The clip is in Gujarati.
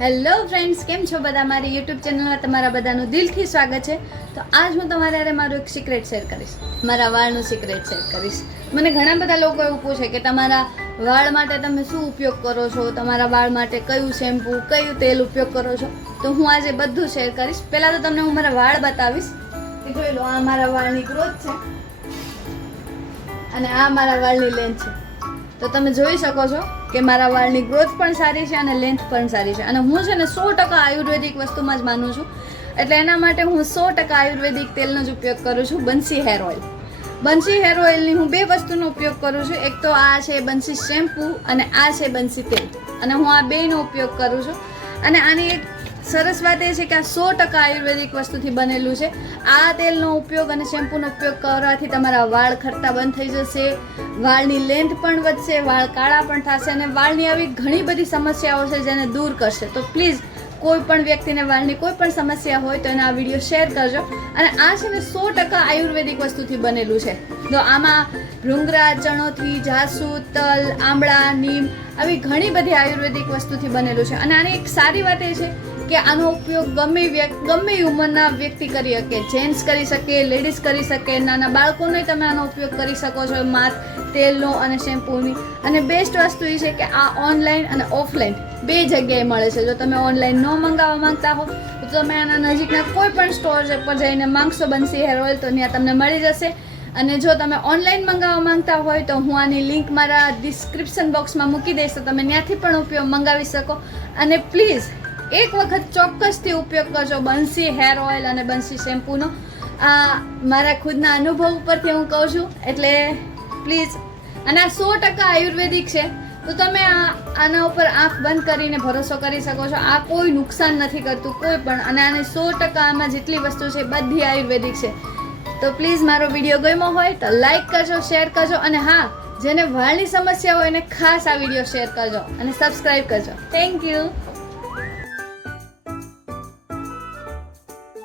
હેલો ફ્રેન્ડ્સ, કેમ છો બધા? મારી યુટ્યુબ ચેનલમાં તમારા બધાનું દિલથી સ્વાગત છે. તો આજ હું તમારા હારે મારું એક સિક્રેટ શેર કરીશ, મારા વાળનું સિક્રેટ શેર કરીશ. મને ઘણા બધા લોકો એવું પૂછે કે તમારા વાળ માટે તમે શું ઉપયોગ કરો છો, તમારા વાળ માટે કયું શેમ્પૂ કયું તેલ ઉપયોગ કરો છો. તો હું આજે બધું શેર કરીશ. પહેલાં તો તમને હું મારા વાળ બતાવીશ કે જોઈ લો, આ મારા વાળની ગ્રોથ છે અને આ મારા વાળની લેન્થ છે. તો તમે જોઈ શકો છો કે મારા વાળની ગ્રોથ પણ સારી છે અને લેન્થ પણ સારી છે. અને હું છે ને 100% આયુર્વેદિક વસ્તુમાં જ માનું છું, એટલે એના માટે હું 100% આયુર્વેદિક તેલનો જ ઉપયોગ કરું છું, બંસી હેર ઓઇલ. બંસી હેર ઓઇલની હું બે વસ્તુનો ઉપયોગ કરું છું. એક તો આ છે બંસી શેમ્પૂ અને આ છે બંસી તેલ, અને હું આ બેયનો ઉપયોગ કરું છું. અને આની એક સરસ વાત એ છે કે આ 100% આયુર્વેદિક વસ્તુથી બનેલું છે. આ તેલનો ઉપયોગ અને શેમ્પૂનો ઉપયોગ કરવાથી તમારા વાળ ખરતા બંધ થઈ જશે, વાળની લેન્થ પણ વધશે, વાળ કાળા પણ થશે અને વાળની આવી ઘણી બધી સમસ્યાઓ છે જેને દૂર કરશે. તો પ્લીઝ કોઈ પણ વ્યક્તિને વાળની કોઈ પણ સમસ્યા હોય તો એને આ વિડીયો શેર કરજો. અને આ છે ને 100% આયુર્વેદિક વસ્તુથી બનેલું છે. તો આમાં ભૃંગરા, ચણોથી, જાસૂદ, તલ, આંબળા, નીમ આવી ઘણી બધી આયુર્વેદિક વસ્તુથી બનેલું છે. અને આની એક સારી વાત એ છે કે આનો ઉપયોગ ગમે ઉંમરના વ્યક્તિ કરી શકે, જેન્ટ્સ કરી શકે, લેડીઝ કરી શકે, નાના બાળકોને તમે આનો ઉપયોગ કરી શકો છો, માથ તેલનો અને શેમ્પૂની. અને બેસ્ટ વસ્તુ એ છે કે આ ઓનલાઈન અને ઓફલાઈન બે જગ્યાએ મળે છે. જો તમે ઓનલાઈન ન મંગાવવા માંગતા હો તો તમે આના નજીકના કોઈ પણ સ્ટોર પર જઈને માંગશો બંસી હેર ઓઇલ, તો ત્યાં તમને મળી જશે. અને જો તમે ઓનલાઈન મંગાવવા માંગતા હોય તો હું આની લિંક મારા ડિસ્ક્રિપ્શન બોક્સમાં મૂકી દઈશ, તો તમે ત્યાંથી પણ ઉપયોગ મંગાવી શકો. અને પ્લીઝ એક વખત ચોક્કસથી ઉપયોગ કરજો બંસી હેર ઓઇલ અને બંસી શેમ્પૂનો. આ મારા ખુદના અનુભવ ઉપરથી હું કહું છું, એટલે પ્લીઝ. અને આ 100% આયુર્વેદિક છે, તો તમે આના ઉપર આંખ બંધ કરીને ભરોસો કરી શકો છો. આ કોઈ નુકસાન નથી કરતું કોઈ પણ. અને આને 100% આમાં જેટલી વસ્તુ છે બધી આયુર્વેદિક છે. તો પ્લીઝ મારો વિડીયો ગમ્યો હોય તો લાઈક કરજો, શેર કરજો. અને હા, જેને વાળની સમસ્યા હોય એને ખાસ આ વિડીયો શેર કરજો અને સબસ્ક્રાઈબ કરજો. Thank you.